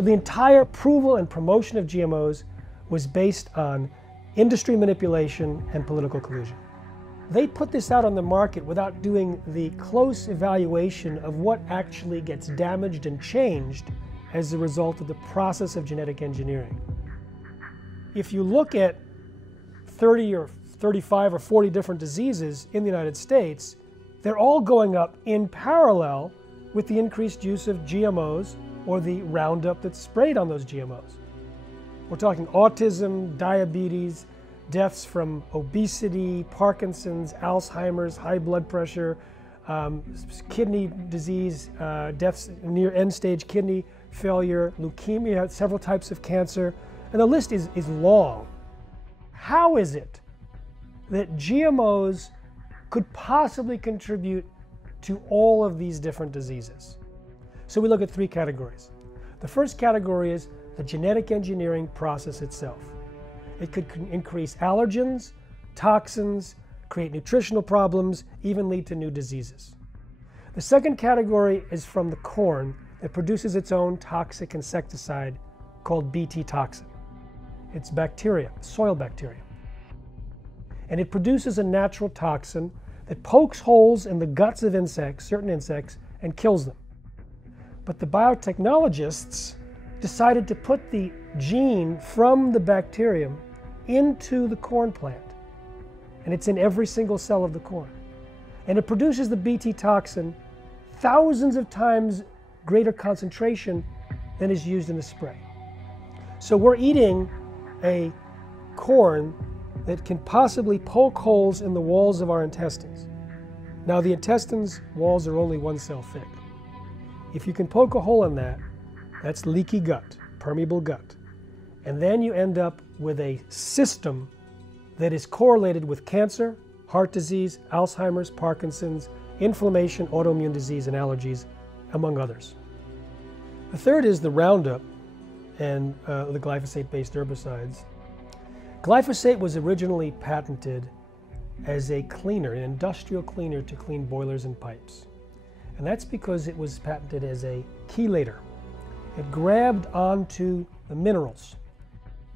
The entire approval and promotion of GMOs was based on industry manipulation and political collusion. They put this out on the market without doing the close evaluation of what actually gets damaged and changed as a result of the process of genetic engineering. If you look at 30 or 35 or 40 different diseases in the United States, they're all going up in parallel with the increased use of GMOs or the Roundup that's sprayed on those GMOs. We're talking autism, diabetes, deaths from obesity, Parkinson's, Alzheimer's, high blood pressure, kidney disease, deaths near end-stage kidney failure, leukemia, several types of cancer, and the list is long. How is it that GMOs could possibly contribute to all of these different diseases? So we look at three categories. The first category is the genetic engineering process itself. It could increase allergens, toxins, create nutritional problems, even lead to new diseases. The second category is from the corn that produces its own toxic insecticide called Bt toxin. It's bacteria, soil bacteria. And it produces a natural toxin that pokes holes in the guts of insects, certain insects, and kills them. But the biotechnologists decided to put the gene from the bacterium into the corn plant. And it's in every single cell of the corn. And it produces the Bt toxin thousands of times greater concentration than is used in the spray. So we're eating a corn that can possibly poke holes in the walls of our intestines. Now the intestines walls are only one cell thick. If you can poke a hole in that, that's leaky gut, permeable gut. And then you end up with a system that is correlated with cancer, heart disease, Alzheimer's, Parkinson's, inflammation, autoimmune disease, and allergies, among others. The third is the Roundup and the glyphosate-based herbicides. Glyphosate was originally patented as a cleaner, an industrial cleaner to clean boilers and pipes. And that's because it was patented as a chelator. It grabbed onto the minerals.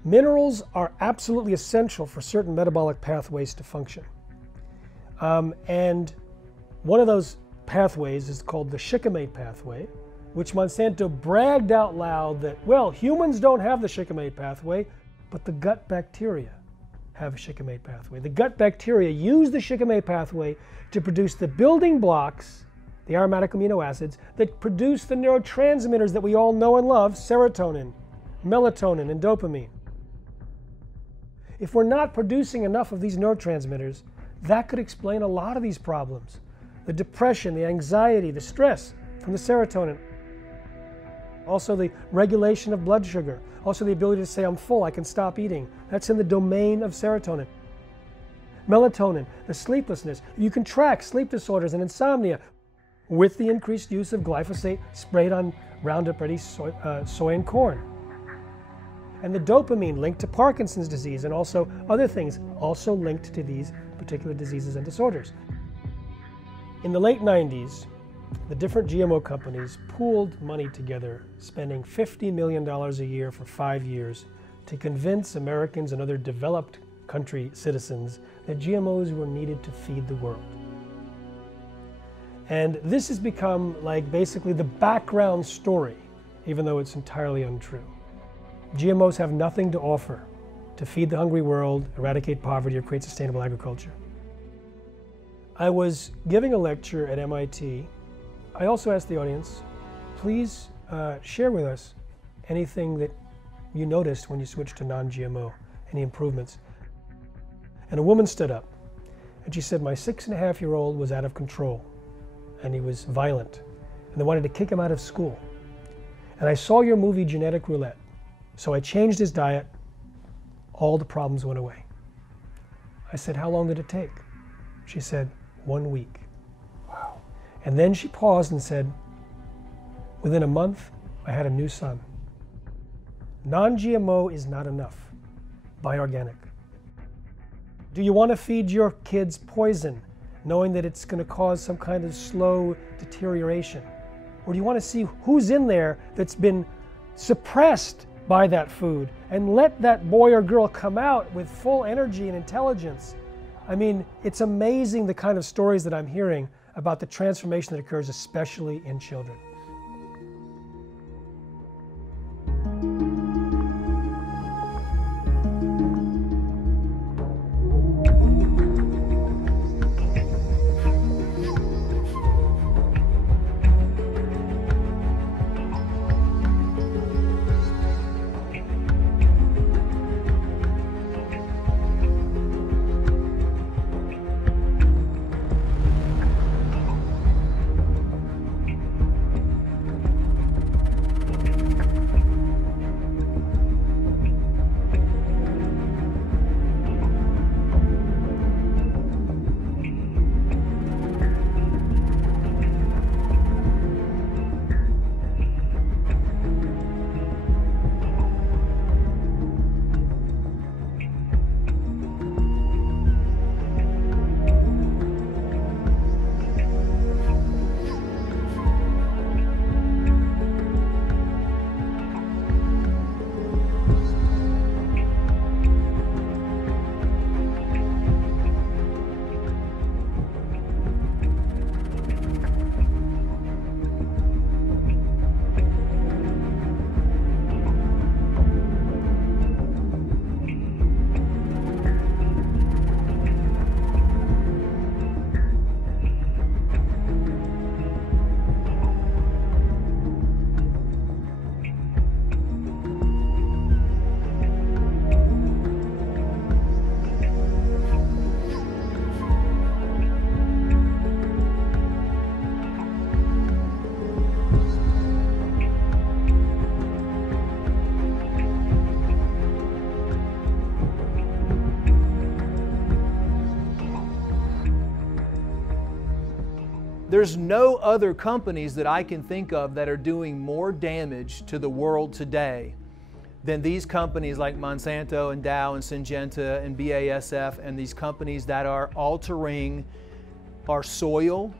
Minerals are absolutely essential for certain metabolic pathways to function. And one of those pathways is called the shikimate pathway, which Monsanto bragged out loud that, well, humans don't have the shikimate pathway, but the gut bacteria have a shikimate pathway. The gut bacteria use the shikimate pathway to produce the building blocks, the aromatic amino acids, that produce the neurotransmitters that we all know and love, serotonin, melatonin, and dopamine. If we're not producing enough of these neurotransmitters, that could explain a lot of these problems. The depression, the anxiety, the stress from the serotonin. Also the regulation of blood sugar. Also the ability to say, I'm full, I can stop eating. That's in the domain of serotonin. Melatonin, the sleeplessness. You can track sleep disorders and insomnia with the increased use of glyphosate sprayed on Roundup-ready soy and corn. And the dopamine linked to Parkinson's disease and also other things also linked to these particular diseases and disorders. In the late 90s, the different GMO companies pooled money together, spending $50 million a year for 5 years to convince Americans and other developed country citizens that GMOs were needed to feed the world. And this has become like basically the background story, even though it's entirely untrue. GMOs have nothing to offer to feed the hungry world, eradicate poverty, or create sustainable agriculture. I was giving a lecture at MIT. I also asked the audience, please share with us anything that you noticed when you switched to non-GMO, any improvements. And a woman stood up and she said, my 6.5-year-old was out of control and he was violent and they wanted to kick him out of school. And I saw your movie Genetic Roulette, so I changed his diet, all the problems went away. I said, how long did it take? She said, 1 week. Wow. And then she paused and said, within a month, I had a new son. Non-GMO is not enough. Buy organic. Do you want to feed your kids poison, knowing that it's going to cause some kind of slow deterioration? Or do you want to see who's in there that's been suppressed by that food and let that boy or girl come out with full energy and intelligence. I mean, it's amazing the kind of stories that I'm hearing about the transformation that occurs, especially in children. There's no other companies that I can think of that are doing more damage to the world today than these companies like Monsanto and Dow and Syngenta and BASF, and these companies that are altering our soil,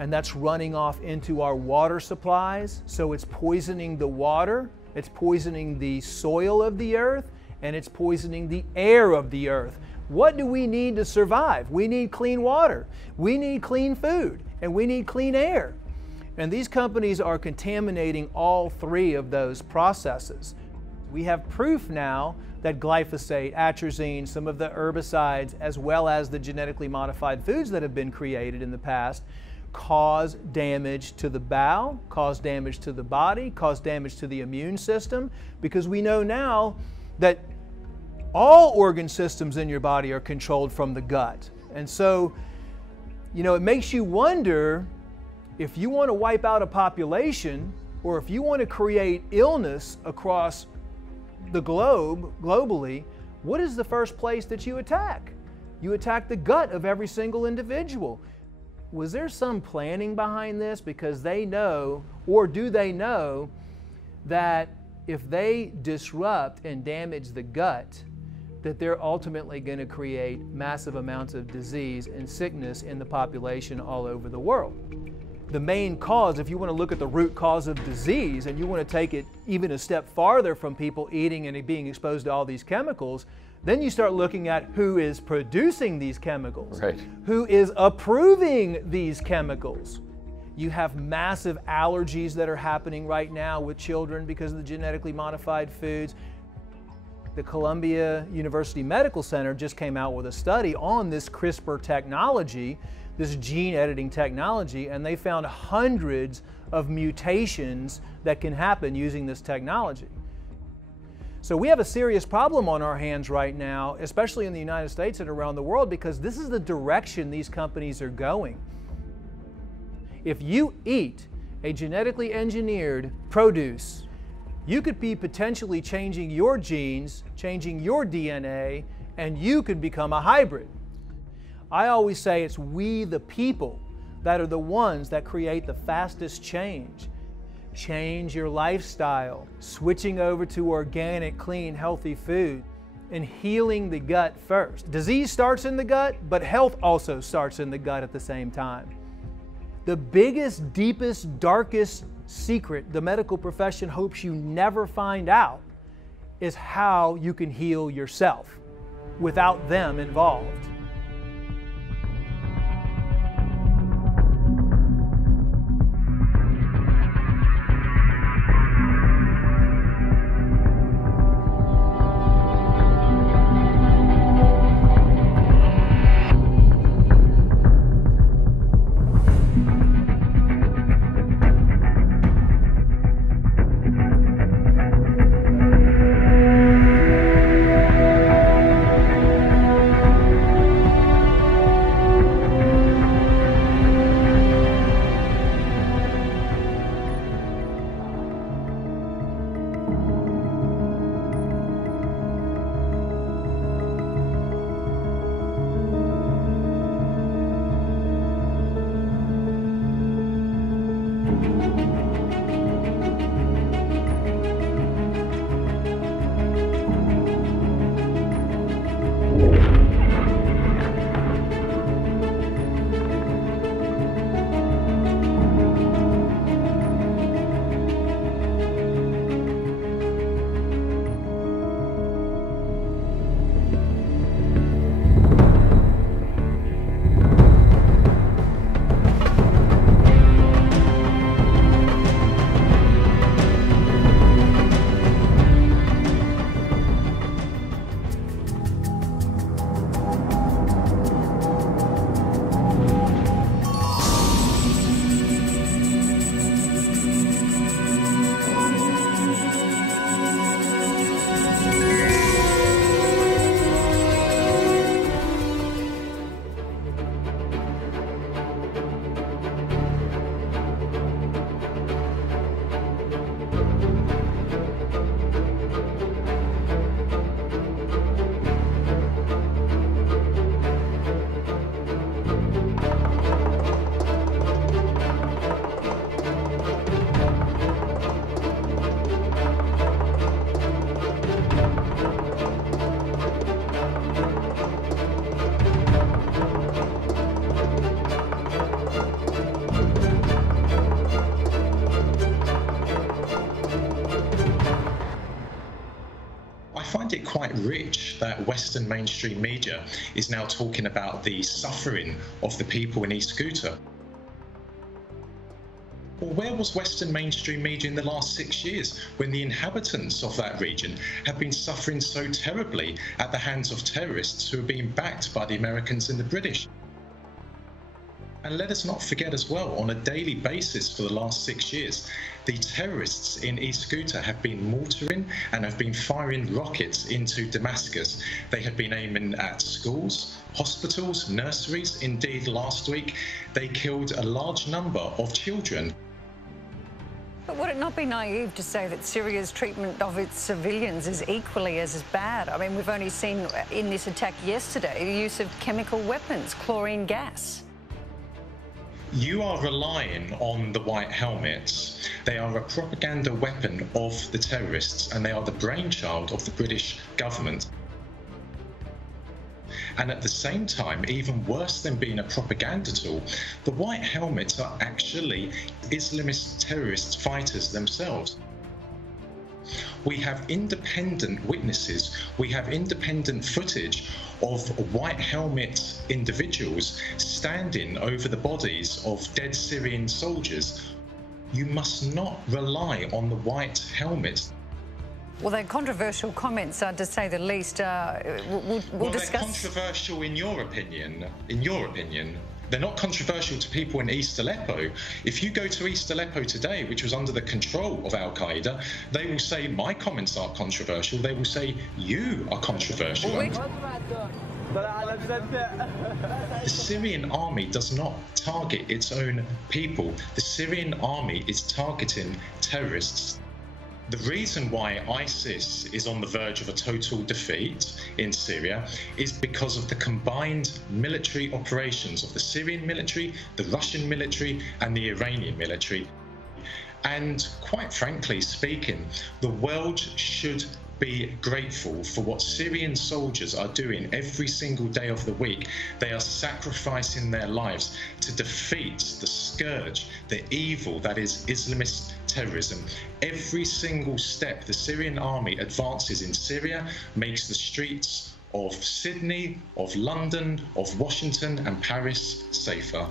and that's running off into our water supplies. So it's poisoning the water, it's poisoning the soil of the earth, and it's poisoning the air of the earth. What do we need to survive? We need clean water, we need clean food, and we need clean air. And these companies are contaminating all three of those processes. We have proof now that glyphosate, atrazine, some of the herbicides, as well as the genetically modified foods that have been created in the past, cause damage to the bowel, cause damage to the body, cause damage to the immune system, because we know now that all organ systems in your body are controlled from the gut. And so, you know, it makes you wonder, if you want to wipe out a population, or if you want to create illness across the globe, globally, what is the first place that you attack? You attack the gut of every single individual. Was there some planning behind this? Because they know, or do they know, that if they disrupt and damage the gut, that they're ultimately going to create massive amounts of disease and sickness in the population all over the world. The main cause, if you want to look at the root cause of disease, and you want to take it even a step farther from people eating and being exposed to all these chemicals, then you start looking at who is producing these chemicals, right, who is approving these chemicals. You have massive allergies that are happening right now with children because of the genetically modified foods. The Columbia University Medical Center just came out with a study on this CRISPR technology, this gene editing technology, and they found hundreds of mutations that can happen using this technology. So we have a serious problem on our hands right now, especially in the United States and around the world, because this is the direction these companies are going. If you eat a genetically engineered produce, you could be potentially changing your genes, changing your DNA, and you could become a hybrid. I always say it's we the people that are the ones that create the fastest change. Change your lifestyle, switching over to organic, clean, healthy food, and healing the gut first. Disease starts in the gut, but health also starts in the gut at the same time. The biggest, deepest, darkest secret the medical profession hopes you never find out is how you can heal yourself without them involved. Quite rich that Western mainstream media is now talking about the suffering of the people in East Ghouta. Well, where was Western mainstream media in the last 6 years when the inhabitants of that region have been suffering so terribly at the hands of terrorists who are being backed by the Americans and the British? And let us not forget as well, on a daily basis for the last 6 years, the terrorists in East Ghouta have been mortaring and have been firing rockets into Damascus. They have been aiming at schools, hospitals, nurseries. Indeed, last week, they killed a large number of children. But would it not be naive to say that Syria's treatment of its civilians is equally as bad? I mean, we've only seen in this attack yesterday the use of chemical weapons, chlorine gas. You are relying on the white helmets. They are a propaganda weapon of the terrorists, and they are the brainchild of the British government. And at the same time, even worse than being a propaganda tool, the white helmets are actually Islamist terrorist fighters themselves. We have independent witnesses, we have independent footage of white helmet individuals standing over the bodies of dead Syrian soldiers. You must not rely on the white helmets. Well, they're controversial comments, to say the least. We'll discuss. They're controversial in your opinion. In your opinion. They're not controversial to people in East Aleppo. If you go to East Aleppo today, which was under the control of Al-Qaeda, they will say my comments are controversial. They will say you are controversial. The Syrian army does not target its own people. The Syrian army is targeting terrorists. The reason why ISIS is on the verge of a total defeat in Syria is because of the combined military operations of the Syrian military, the Russian military, and the Iranian military. And quite frankly speaking, the world should be grateful for what Syrian soldiers are doing every single day of the week. They are sacrificing their lives to defeat the scourge, the evil that is Islamist terrorism. Every single step the Syrian army advances in Syria makes the streets of Sydney, of London, of Washington and Paris safer.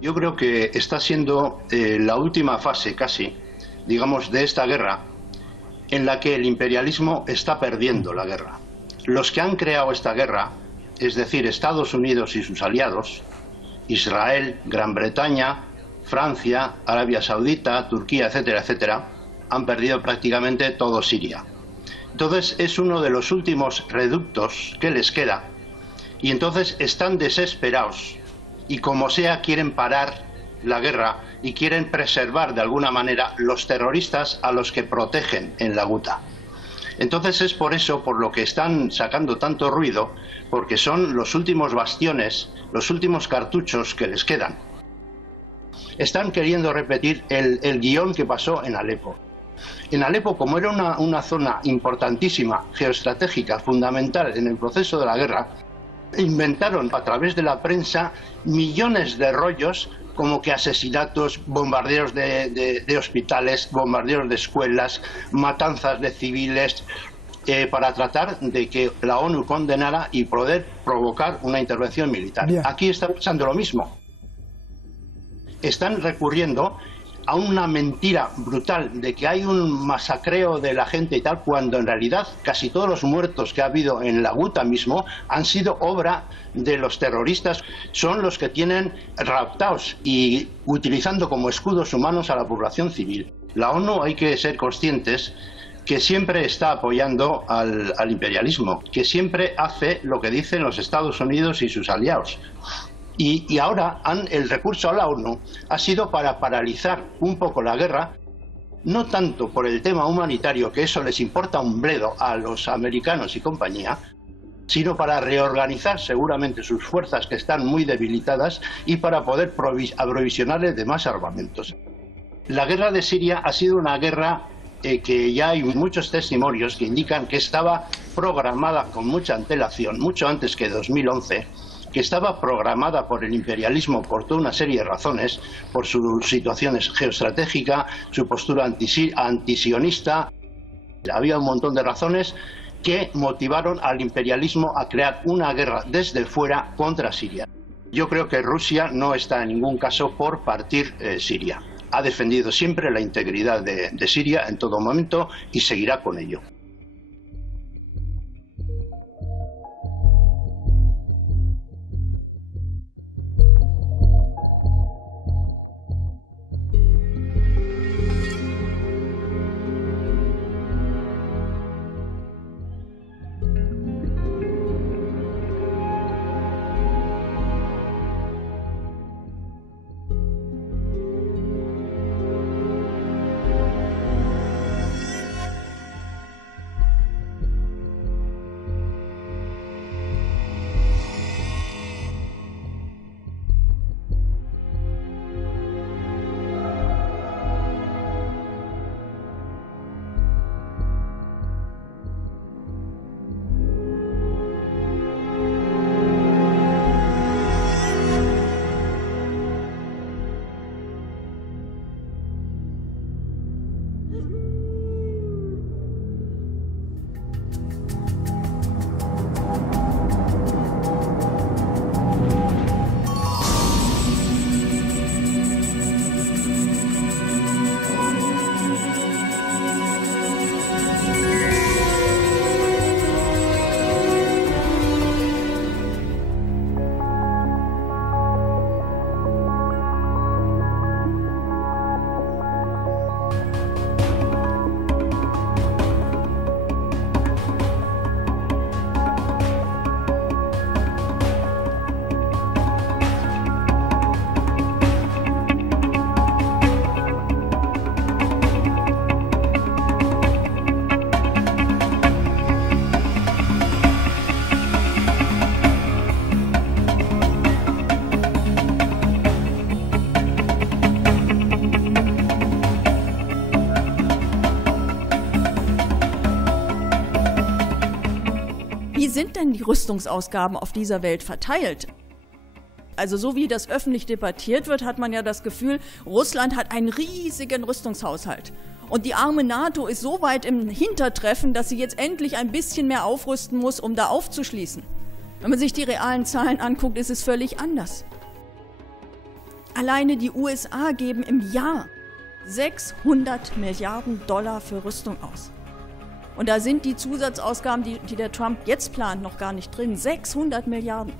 Yo creo que está siendo la última fase casi, digamos, de esta guerra en la que el imperialismo está perdiendo la guerra. Los que han creado esta guerra, es decir, Estados Unidos y sus aliados, Israel, Gran Bretaña, Francia, Arabia Saudita, Turquía, etcétera, etcétera, han perdido prácticamente todo Siria. Entonces es uno de los últimos reductos que les queda y entonces están desesperados y como sea quieren parar la guerra y quieren preservar de alguna manera los terroristas a los que protegen en la Ghouta. Entonces es por eso por lo que están sacando tanto ruido, porque son los últimos bastiones, los últimos cartuchos que les quedan. Están queriendo repetir el guión que pasó en Alepo. En Alepo, como era una zona importantísima, geoestratégica, fundamental en el proceso de la guerra, inventaron a través de la prensa millones de rollos como que asesinatos, bombardeos de hospitales, bombardeos de escuelas, matanzas de civiles, para tratar de que la ONU condenara y poder provocar una intervención militar. Bien. Aquí está pasando lo mismo. Están recurriendo a una mentira brutal de que hay un masacreo de la gente y tal, cuando en realidad casi todos los muertos que ha habido en la Ghouta mismo han sido obra de los terroristas. Son los que tienen raptados y utilizando como escudos humanos a la población civil. La ONU, hay que ser conscientes que siempre está apoyando al imperialismo, que siempre hace lo que dicen los Estados Unidos y sus aliados. Y ahora el recurso a la ONU ha sido para paralizar un poco la guerra, no tanto por el tema humanitario, que eso les importa un bledo a los americanos y compañía, sino para reorganizar seguramente sus fuerzas que están muy debilitadas y para poder aprovisionarles de más armamentos. La guerra de Siria ha sido una guerra que ya hay muchos testimonios que indican que estaba programada con mucha antelación, mucho antes que 2011, que estaba programada por el imperialismo por toda una serie de razones, por su situación geoestratégica, su postura antisionista. Había un montón de razones que motivaron al imperialismo a crear una guerra desde fuera contra Siria. Yo creo que Rusia no está en ningún caso por partir Siria. Ha defendido siempre la integridad de Siria en todo momento y seguirá con ello. sind denn die Rüstungsausgaben auf dieser Welt verteilt? Also so wie das öffentlich debattiert wird, hat man ja das Gefühl, Russland hat einen riesigen Rüstungshaushalt. Und die arme NATO ist so weit im Hintertreffen, dass sie jetzt endlich ein bisschen mehr aufrüsten muss, um da aufzuschließen. Wenn man sich die realen Zahlen anguckt, ist es völlig anders. Alleine die USA geben im Jahr 600 Milliarden Dollar für Rüstung aus. Und da sind die Zusatzausgaben, die der Trump jetzt plant, noch gar nicht drin. 600 Milliarden.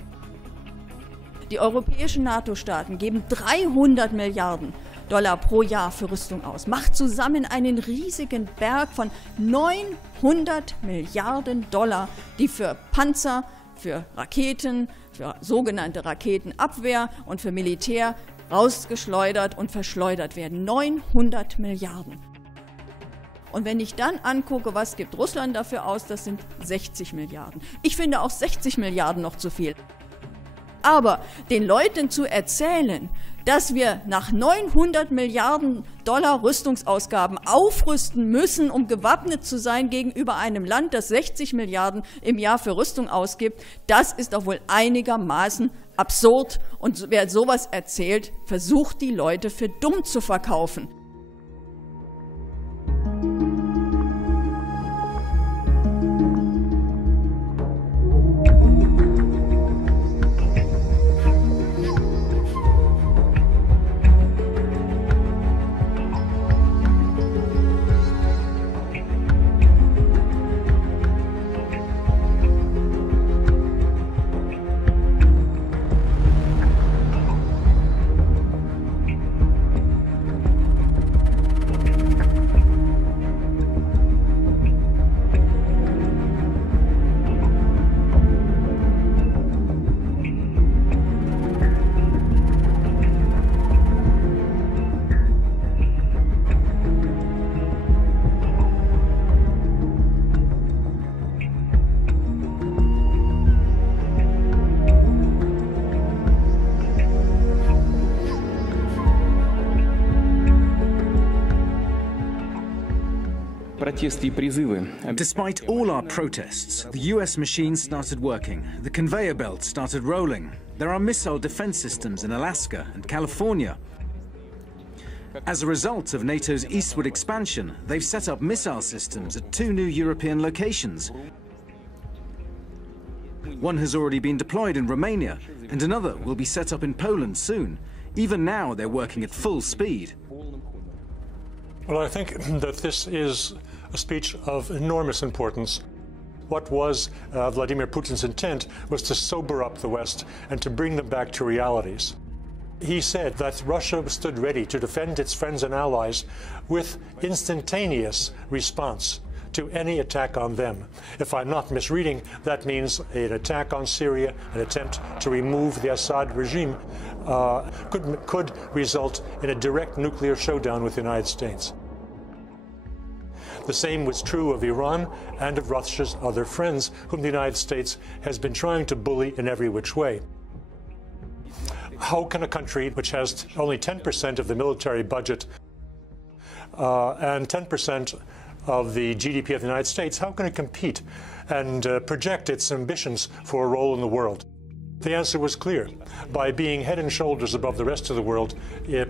Die europäischen NATO-Staaten geben 300 Milliarden Dollar pro Jahr für Rüstung aus. Macht zusammen einen riesigen Berg von 900 Milliarden Dollar, die für Panzer, für Raketen, für sogenannte Raketenabwehr und für Militär rausgeschleudert und verschleudert werden. 900 Milliarden. Und wenn ich dann angucke, was gibt Russland dafür aus, das sind 60 Milliarden. Ich finde auch 60 Milliarden noch zu viel. Aber den Leuten zu erzählen, dass wir nach 900 Milliarden Dollar Rüstungsausgaben aufrüsten müssen, um gewappnet zu sein gegenüber einem Land, das 60 Milliarden im Jahr für Rüstung ausgibt, das ist doch wohl einigermaßen absurd. Und wer sowas erzählt, versucht die Leute für dumm zu verkaufen. Despite all our protests, the US machines started working. The conveyor belt started rolling. There are missile defense systems in Alaska and California. As a result of NATO's eastward expansion, they've set up missile systems at 2 new European locations. One has already been deployed in Romania, and another will be set up in Poland soon. Even now, they're working at full speed. Well, I think that this is a speech of enormous importance. What was Vladimir Putin's intent was to sober up the West and to bring them back to realities. He said that Russia stood ready to defend its friends and allies with instantaneous response to any attack on them. If I'm not misreading, that means an attack on Syria, an attempt to remove the Assad regime, could result in a direct nuclear showdown with the United States. The same was true of Iran and of Russia's other friends, whom the United States has been trying to bully in every which way. How can a country which has only 10% of the military budget and 10% of the GDP of the United States, how can it compete and project its ambitions for a role in the world? The answer was clear, by being head and shoulders above the rest of the world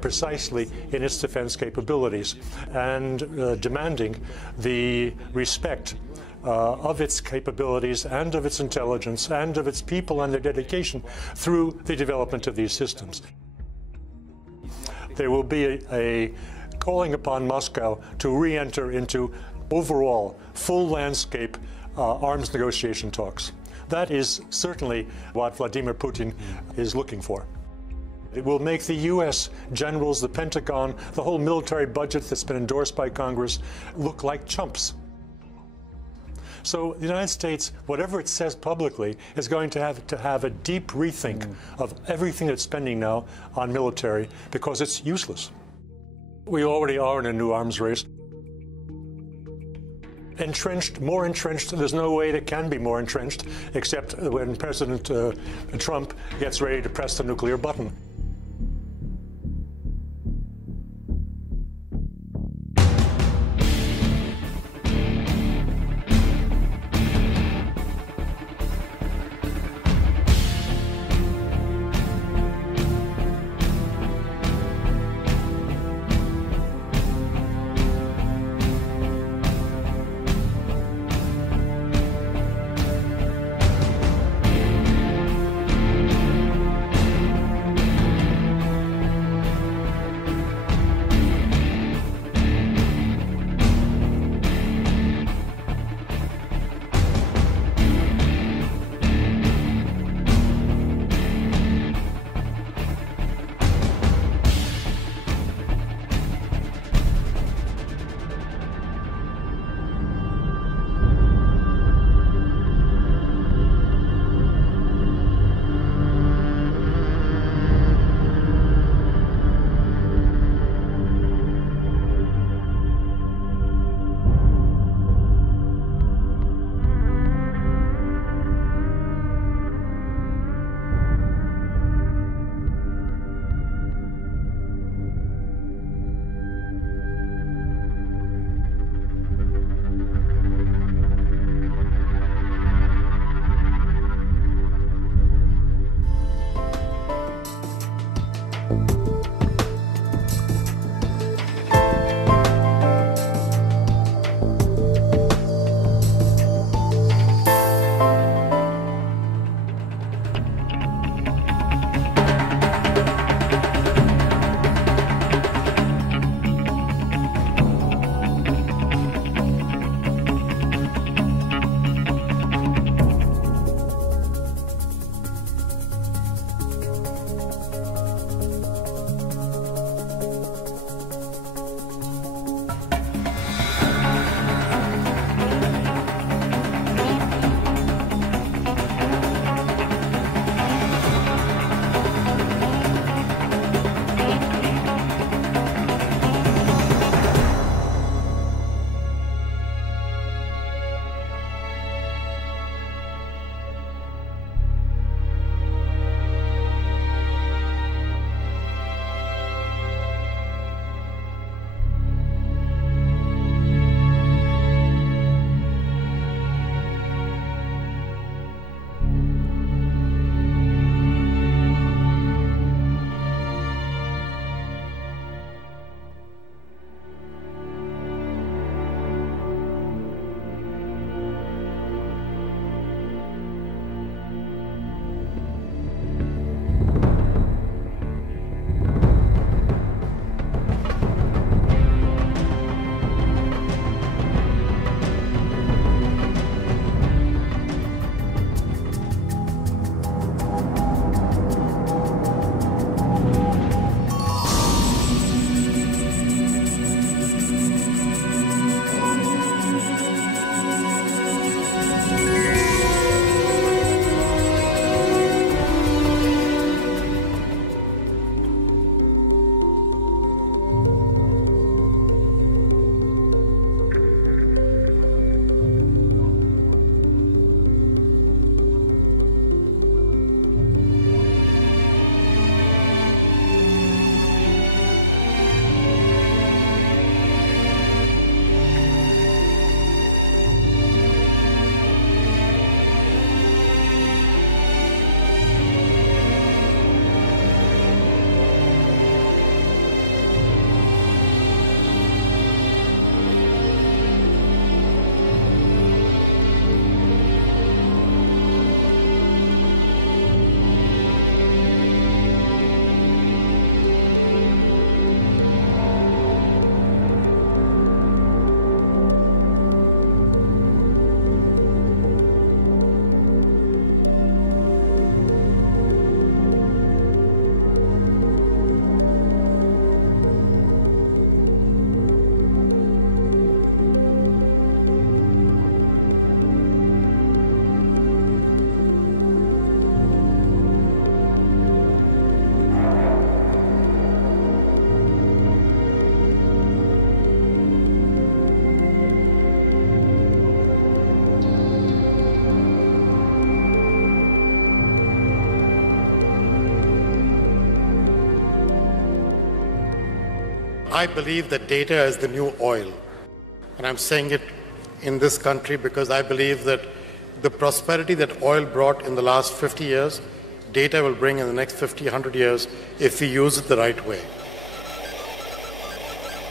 precisely in its defense capabilities and demanding the respect of its capabilities and of its intelligence and of its people and their dedication through the development of these systems. There will be a calling upon Moscow to re-enter into overall full landscape arms negotiation talks. That is certainly what Vladimir Putin is looking for. It will make the U.S. generals, the Pentagon, the whole military budget that's been endorsed by Congress look like chumps. So the United States, whatever it says publicly, is going to have a deep rethink of everything it's spending now on military because it's useless. We already are in a new arms race. Entrenched, more entrenched, there's no way that can be more entrenched except when President Trump gets ready to press the nuclear button. I believe that data is the new oil. And I'm saying it in this country because I believe that the prosperity that oil brought in the last 50 years, data will bring in the next 50, 100 years if we use it the right way.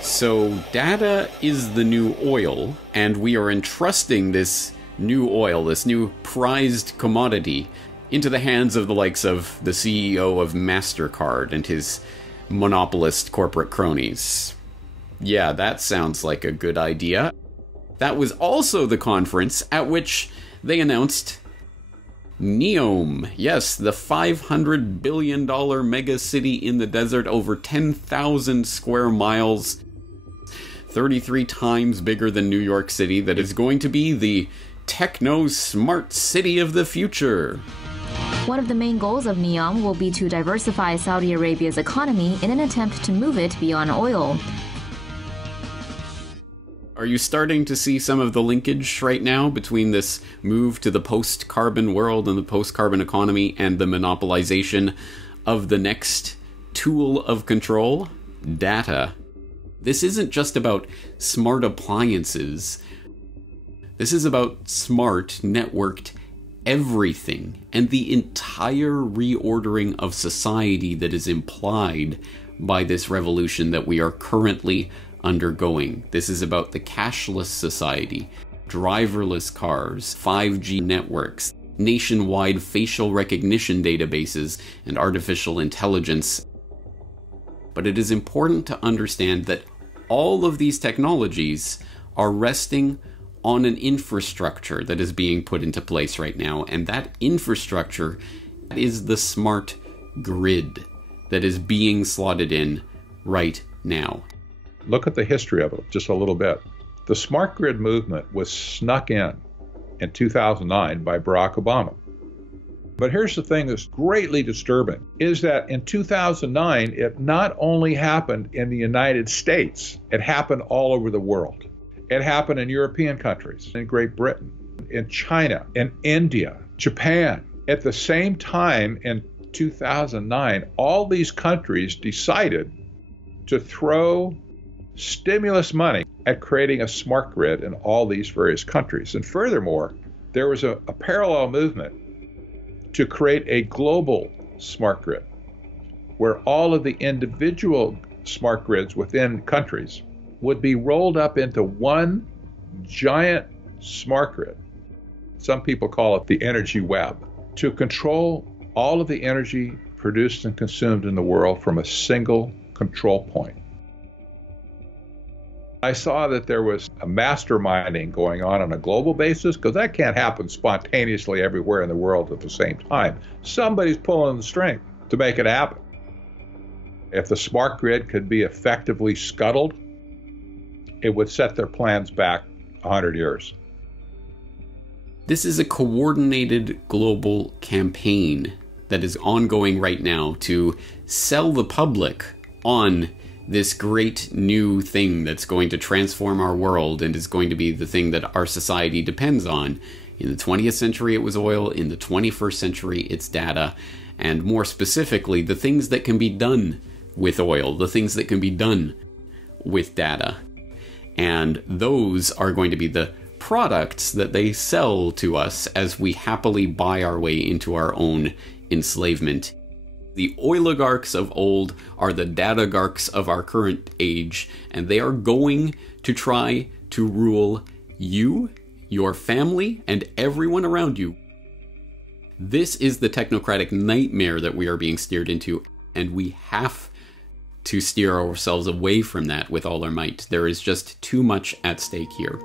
So data is the new oil, and we are entrusting this new oil, this new prized commodity, into the hands of the likes of the CEO of MasterCard and his monopolist corporate cronies. Yeah, that sounds like a good idea. That was also the conference at which they announced NEOM. Yes, the $500 billion mega city in the desert, over 10,000 square miles, 33 times bigger than New York City, that is going to be the techno-smart city of the future. One of the main goals of NEOM will be to diversify Saudi Arabia's economy in an attempt to move it beyond oil. Are you starting to see some of the linkage right now between this move to the post-carbon world and the post-carbon economy and the monopolization of the next tool of control? Data. This isn't just about smart appliances. This is about smart, networked everything, and the entire reordering of society that is implied by this revolution that we are currently undergoing. This is about the cashless society, driverless cars, 5G networks, nationwide facial recognition databases, and artificial intelligence. But it is important to understand that all of these technologies are resting on an infrastructure that is being put into place right now, and that infrastructure is the smart grid that is being slotted in right now. Look at the history of it just a little bit. The smart grid movement was snuck in 2009 by Barack Obama. But here's the thing that's greatly disturbing, is that in 2009, it not only happened in the United States, it happened all over the world. It happened in European countries, in Great Britain, in China, in India, Japan. At the same time in 2009, all these countries decided to throw stimulus money at creating a smart grid in all these various countries. And furthermore, there was a parallel movement to create a global smart grid where all of the individual smart grids within countries would be rolled up into one giant smart grid. Some people call it the energy web, to control all of the energy produced and consumed in the world from a single control point. I saw that there was a masterminding going on a global basis, because that can't happen spontaneously everywhere in the world at the same time. Somebody's pulling the string to make it happen. If the smart grid could be effectively scuttled, it would set their plans back 100 years. This is a coordinated global campaign that is ongoing right now to sell the public on this great new thing that's going to transform our world and is going to be the thing that our society depends on. In the 20th century, it was oil. In the 21st century, it's data. And more specifically, the things that can be done with oil, the things that can be done with data. And those are going to be the products that they sell to us as we happily buy our way into our own enslavement. The oligarchs of old are the datagarchs of our current age, and they are going to try to rule you, your family, and everyone around you. This is the technocratic nightmare that we are being steered into, and we have to steer ourselves away from that with all our might. There is just too much at stake here.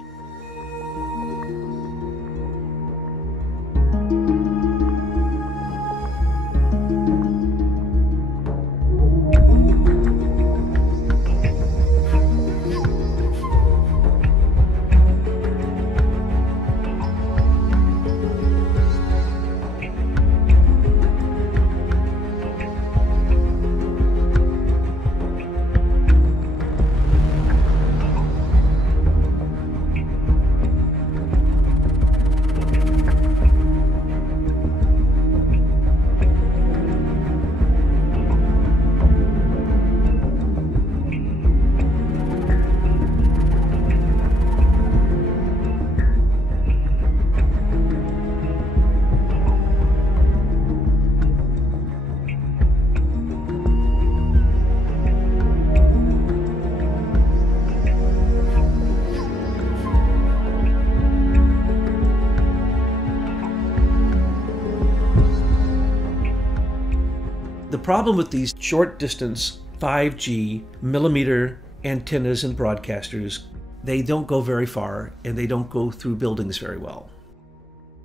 The problem with these short distance 5G millimeter antennas and broadcasters, they don't go very far and they don't go through buildings very well.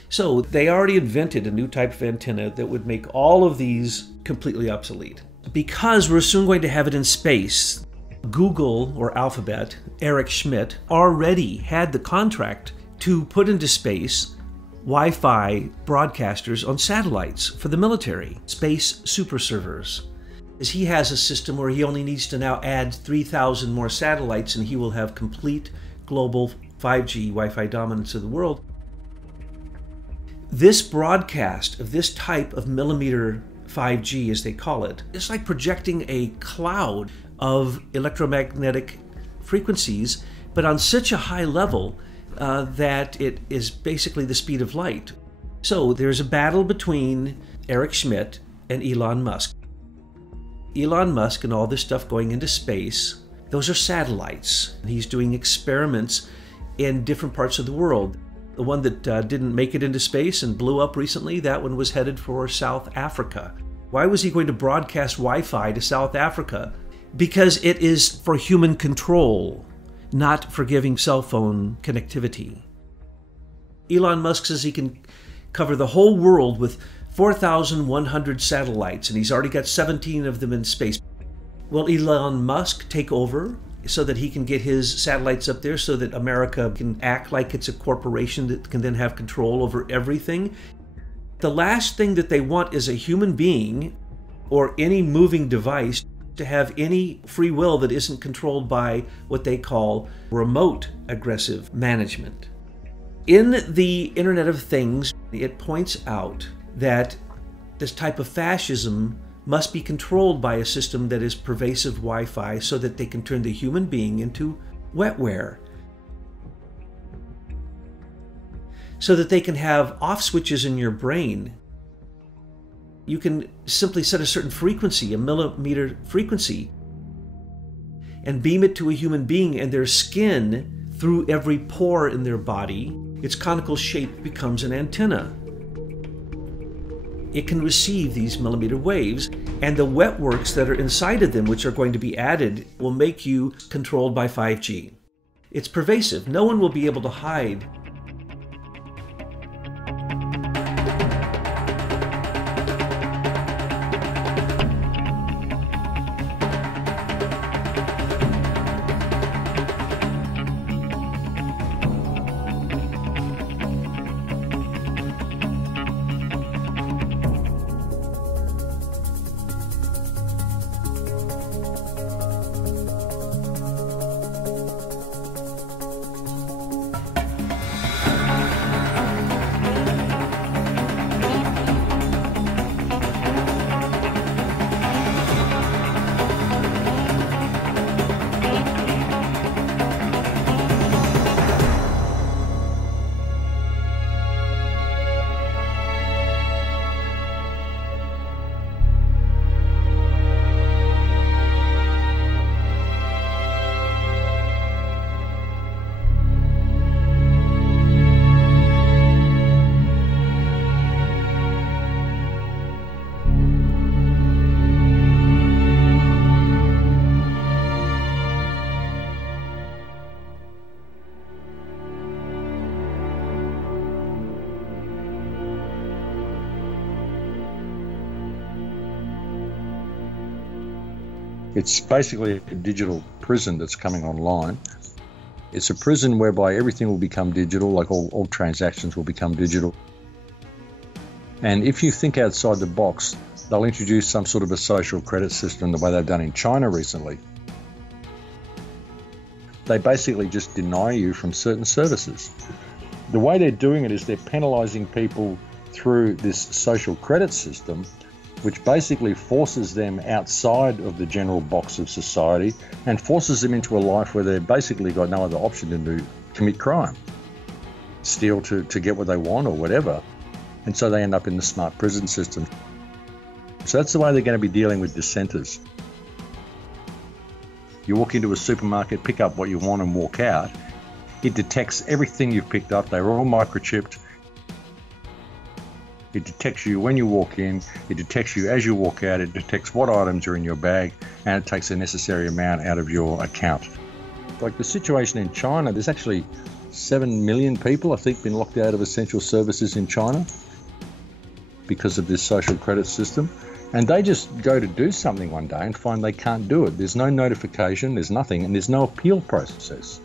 So they already invented a new type of antenna that would make all of these completely obsolete. Because we're soon going to have it in space, Google or Alphabet, Eric Schmidt, already had the contract to put into space Wi-Fi broadcasters on satellites for the military, space super servers. As he has a system where he only needs to now add 3,000 more satellites and he will have complete global 5G Wi-Fi dominance of the world. This broadcast of this type of millimeter 5G, as they call it, it's like projecting a cloud of electromagnetic frequencies, but on such a high level that it is basically the speed of light. So there's a battle between Eric Schmidt and Elon Musk. Elon Musk and all this stuff going into space, those are satellites. He's doing experiments in different parts of the world. The one that didn't make it into space and blew up recently, that one was headed for South Africa. Why was he going to broadcast Wi-Fi to South Africa? Because it is for human control, not for giving cell phone connectivity. Elon Musk says he can cover the whole world with 4,100 satellites, and he's already got 17 of them in space. Will Elon Musk take over so that he can get his satellites up there so that America can act like it's a corporation that can then have control over everything? The last thing that they want is a human being or any moving device to have any free will that isn't controlled by what they call remote aggressive management. In the Internet of Things, it points out that this type of fascism must be controlled by a system that is pervasive Wi-Fi so that they can turn the human being into wetware. So that they can have off switches in your brain. You can simply set a certain frequency, a millimeter frequency, and beam it to a human being, and their skin, through every pore in their body, its conical shape becomes an antenna. It can receive these millimeter waves, and the wetworks that are inside of them, which are going to be added, will make you controlled by 5G. It's pervasive. No one will be able to hide. It's basically a digital prison that's coming online. It's a prison whereby everything will become digital, like all transactions will become digital. And if you think outside the box, they'll introduce some sort of a social credit system the way they've done in China recently. They basically just deny you from certain services. The way they're doing it is they're penalising people through this social credit system, which basically forces them outside of the general box of society and forces them into a life where they've basically got no other option than to commit crime, steal to get what they want or whatever. And so they end up in the smart prison system. So that's the way they're going to be dealing with dissenters. You walk into a supermarket, pick up what you want and walk out. It detects everything you've picked up. They're all microchipped. It detects you when you walk in, it detects you as you walk out, it detects what items are in your bag, and it takes the necessary amount out of your account. Like the situation in China, there's actually 7 million people, I think, been locked out of essential services in China because of this social credit system. And they just go to do something one day and find they can't do it. There's no notification, there's nothing, and there's no appeal process.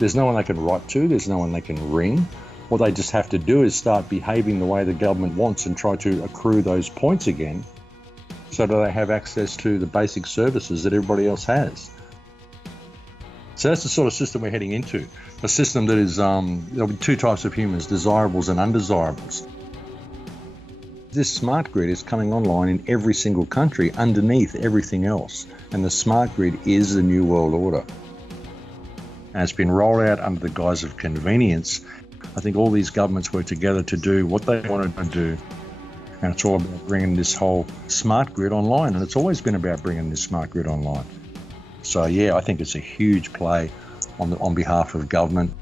There's no one they can write to, there's no one they can ring. What they just have to do is start behaving the way the government wants and try to accrue those points again so that they have access to the basic services that everybody else has. So that's the sort of system we're heading into. A system that is, there'll be two types of humans, desirables and undesirables. This smart grid is coming online in every single country underneath everything else. And the smart grid is the new world order. And it's been rolled out under the guise of convenience. I think all these governments work together to do what they wanted to do. And it's all about bringing this whole smart grid online. And it's always been about bringing this smart grid online. So yeah, I think it's a huge play on behalf of government.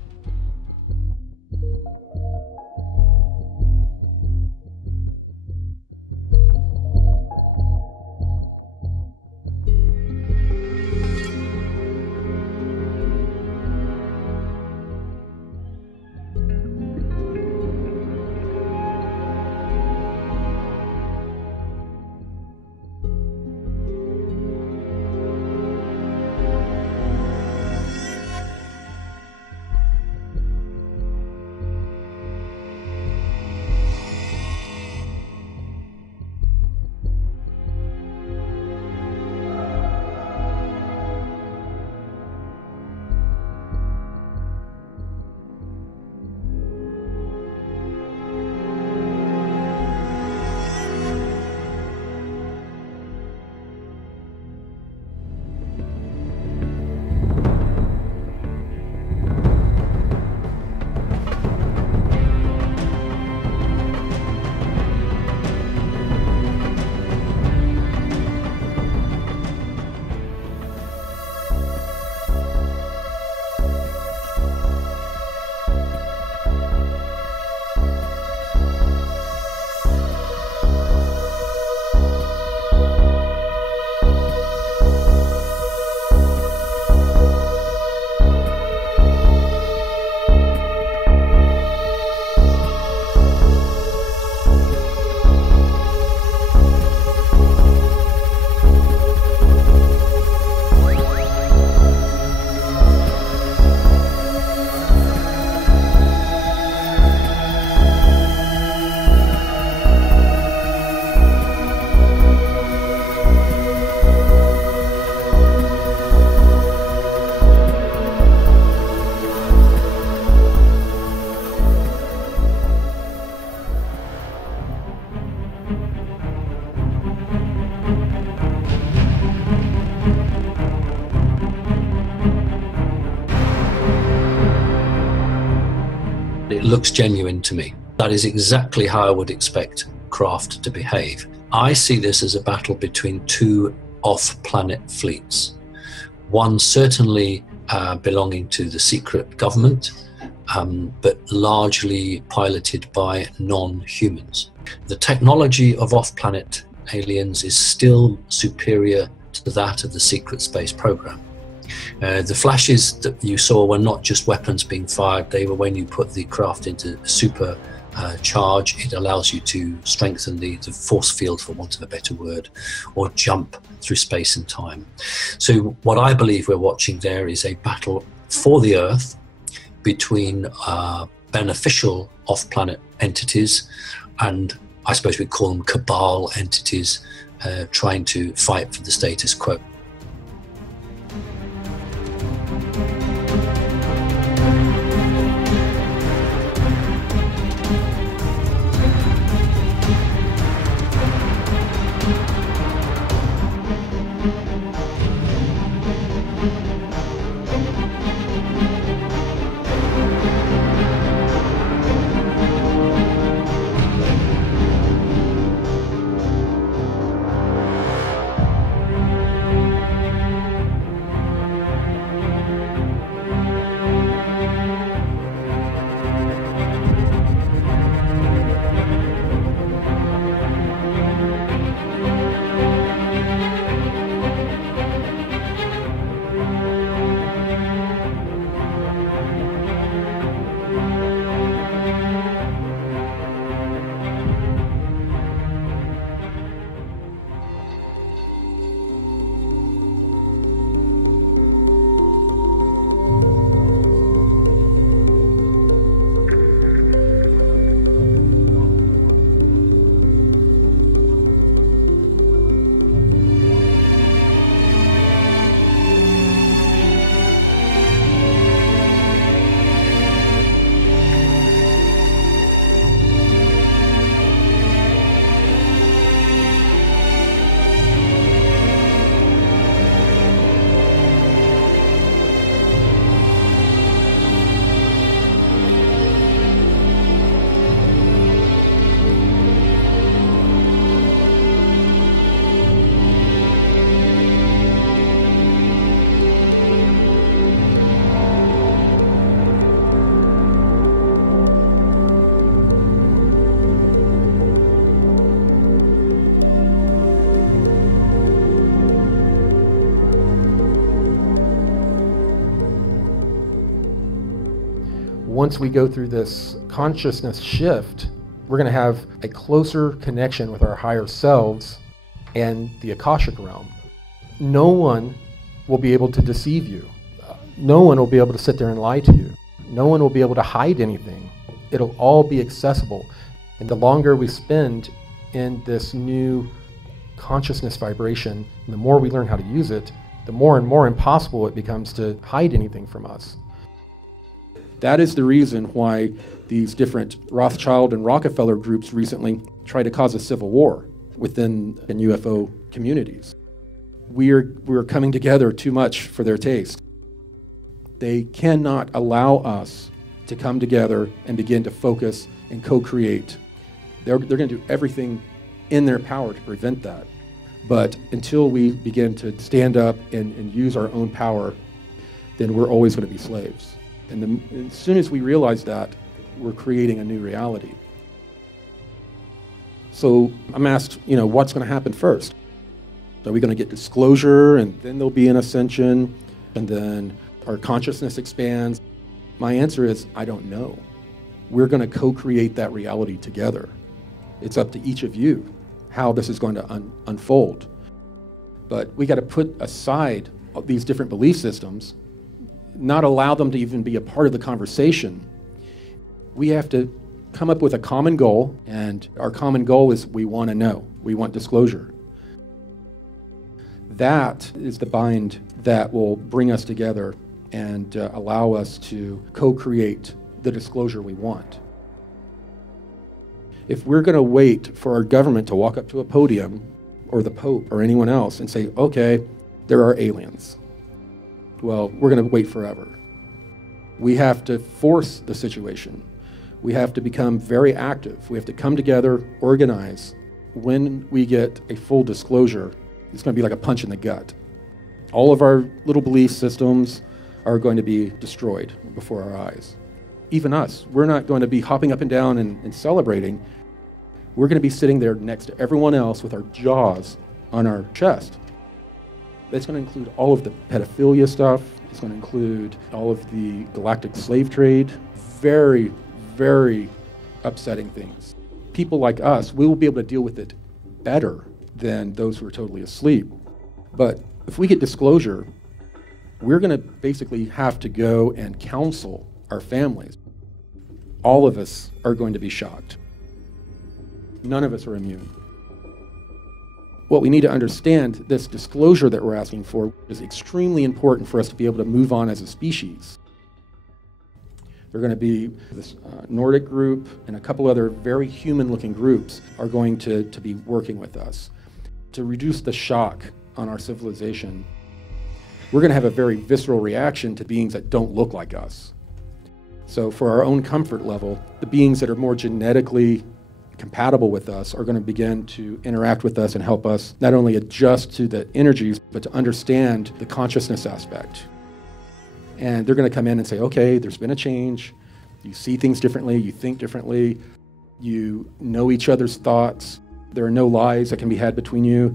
It looks genuine to me. That is exactly how I would expect craft to behave. I see this as a battle between two off-planet fleets. One certainly belonging to the secret government, but largely piloted by non-humans. The technology of off-planet aliens is still superior to that of the secret space program. The flashes that you saw were not just weapons being fired, they were when you put the craft into super charge. It allows you to strengthen the force field, for want of a better word, or jump through space and time. So what I believe we're watching there is a battle for the Earth between beneficial off-planet entities and, I suppose we'd call them cabal entities, trying to fight for the status quo. once we go through this consciousness shift, we're going to have a closer connection with our higher selves and the Akashic realm. No one will be able to deceive you. No one will be able to sit there and lie to you. No one will be able to hide anything. It'll all be accessible. And the longer we spend in this new consciousness vibration, and the more we learn how to use it, the more and more impossible it becomes to hide anything from us. That is the reason why these different Rothschild and Rockefeller groups recently tried to cause a civil war within UFO communities. We're coming together too much for their taste. They cannot allow us to come together and begin to focus and co-create. They're going to do everything in their power to prevent that. But until we begin to stand up and use our own power, then we're always going to be slaves. And as soon as we realize that, we're creating a new reality. So I'm asked, what's going to happen first? Are we going to get disclosure, and then there'll be an ascension, and then our consciousness expands? My answer is, I don't know. We're going to co-create that reality together. It's up to each of you how this is going to unfold. But we got to put aside these different belief systems, not allow them to even be a part of the conversation. We have to come up with a common goal, and our common goal is we want to know. We want disclosure. That is the bind that will bring us together and allow us to co-create the disclosure we want. If we're going to wait for our government to walk up to a podium, or the Pope, or anyone else, and say, okay, there are aliens, well, we're going to wait forever. We have to force the situation. We have to become very active. We have to come together, organize. When we get a full disclosure, it's going to be like a punch in the gut. All of our little belief systems are going to be destroyed before our eyes. Even us, we're not going to be hopping up and down and celebrating. We're going to be sitting there next to everyone else with our jaws on our chest. It's going to include all of the pedophilia stuff. It's going to include all of the galactic slave trade. Very, very upsetting things. People like us, we will be able to deal with it better than those who are totally asleep. But if we get disclosure, we're going to basically have to go and counsel our families. All of us are going to be shocked. None of us are immune. What we need to understand, this disclosure that we're asking for is extremely important for us to be able to move on as a species. They're going to be this Nordic group and a couple other very human-looking groups are going to be working with us to reduce the shock on our civilization. We're going to have a very visceral reaction to beings that don't look like us. So for our own comfort level, the beings that are more genetically compatible with us are going to begin to interact with us and help us not only adjust to the energies, but to understand the consciousness aspect. And they're going to come in and say, okay, there's been a change. You see things differently, you think differently, you know each other's thoughts. There are no lies that can be had between you.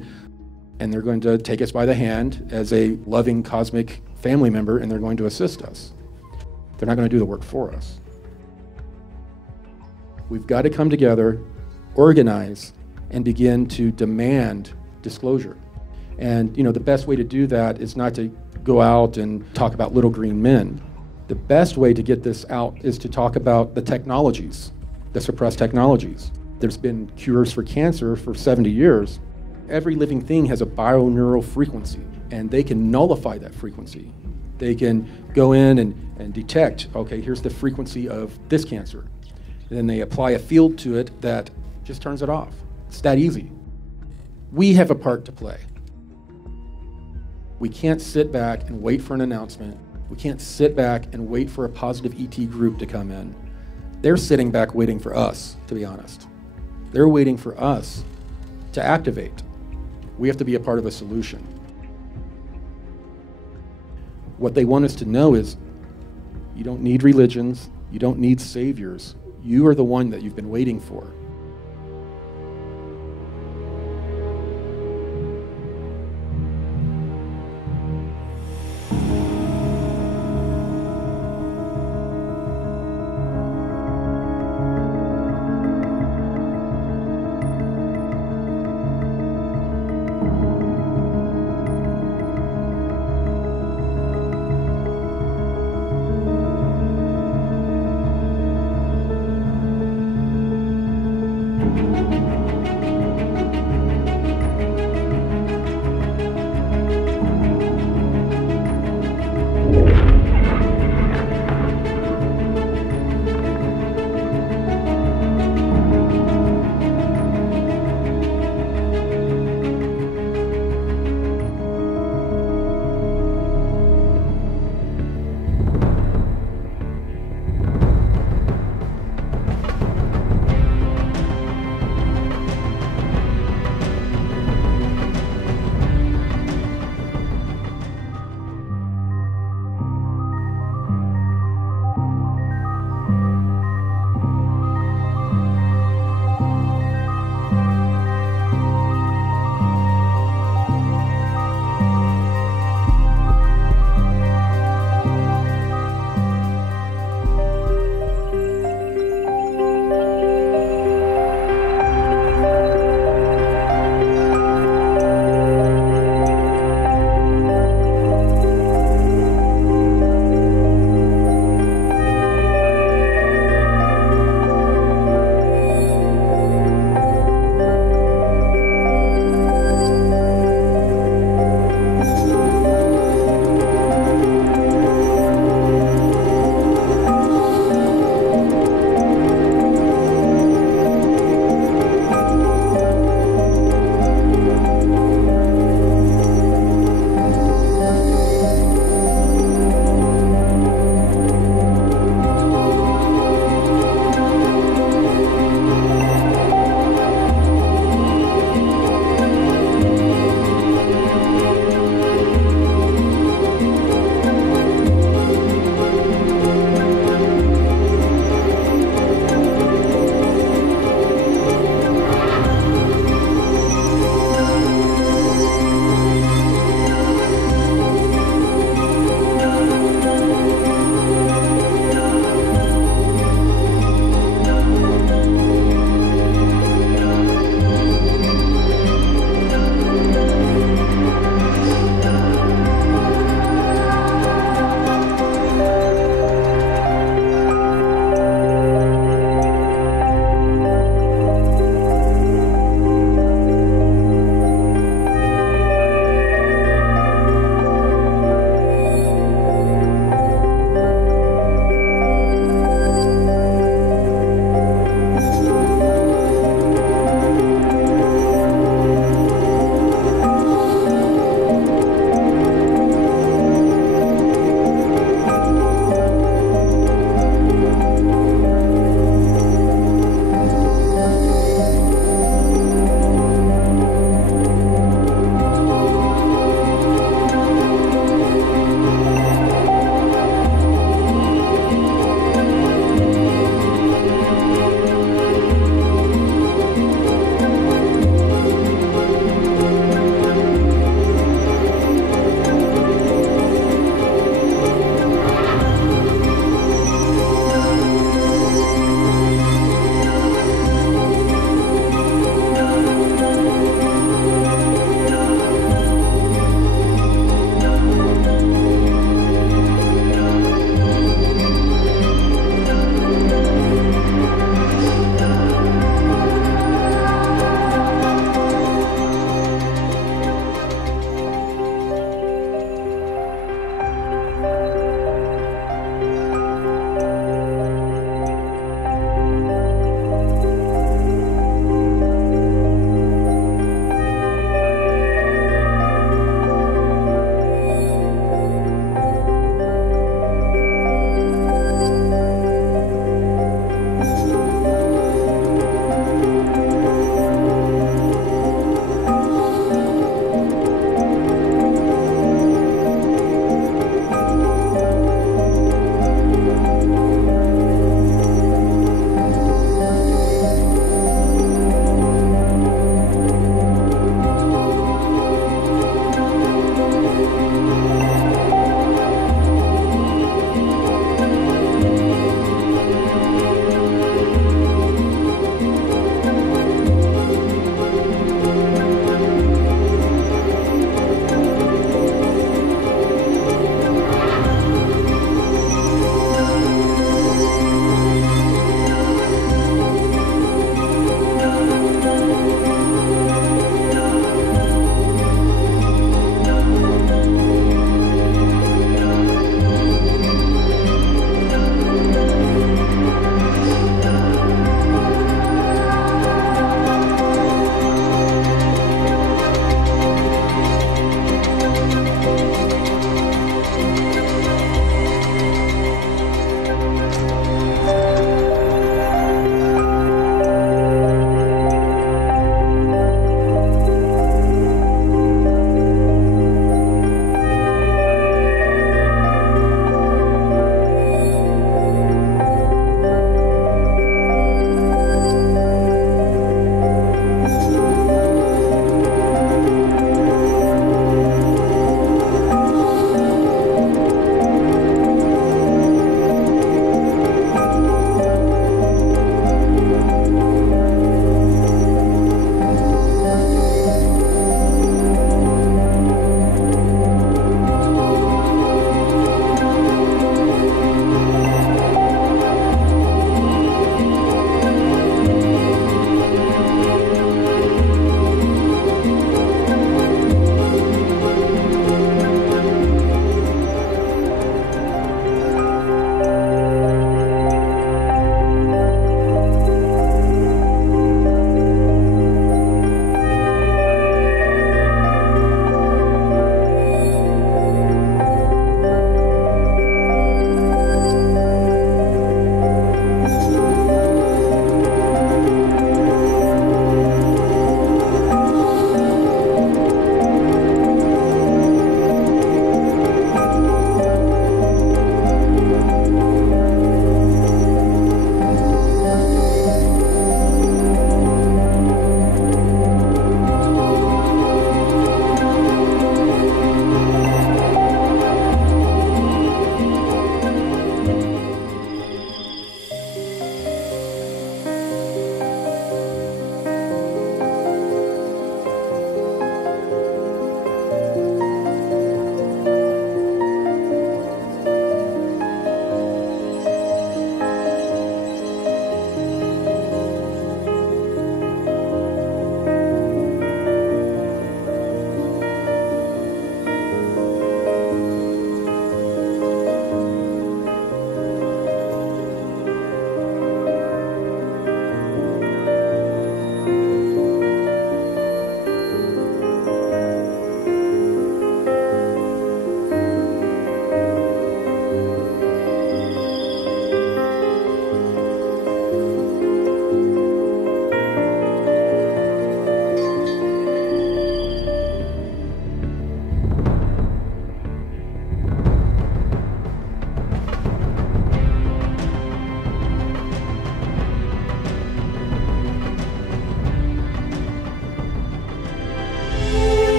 And they're going to take us by the hand as a loving cosmic family member, and they're going to assist us. They're not going to do the work for us. We've got to come together, organize, and begin to demand disclosure. And the best way to do that is not to go out and talk about little green men. The best way to get this out is to talk about the technologies, the suppressed technologies. There's been cures for cancer for 70 years. Every living thing has a bioneural frequency, and they can nullify that frequency. They can go in and detect, okay, here's the frequency of this cancer. And then they apply a field to it that just turns it off. It's that easy. We have a part to play. We can't sit back and wait for an announcement. We can't sit back and wait for a positive ET group to come in. They're sitting back waiting for us, to be honest. They're waiting for us to activate. We have to be a part of a solution. What they want us to know is you don't need religions, you don't need saviors. You are the one that you've been waiting for.